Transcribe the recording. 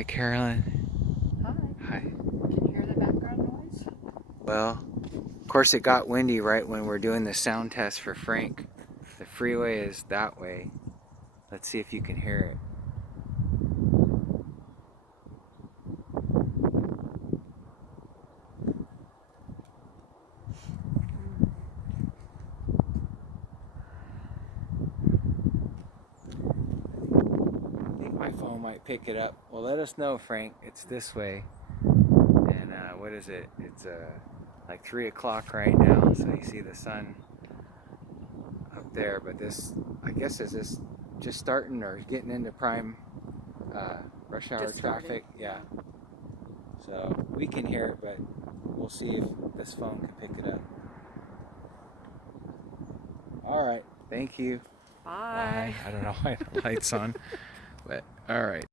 Hi, Carolyn. Hi. Hi. Can you hear the background noise? Well, of course it got windy right when we're doing the sound test for Frank. The freeway is that way. Let's see if you can hear it. I think my phone might pick it up. Well, let us know, Frank. It's this way. And what is it? It's like 3 o'clock right now, so you see the sun up there. But this, I guess, is this just starting or getting into prime rush hour Just started. traffic? Yeah. So we can hear it, but we'll see if this phone can pick it up. All right. Thank you. Bye. Bye. I don't know why the light's on, but all right.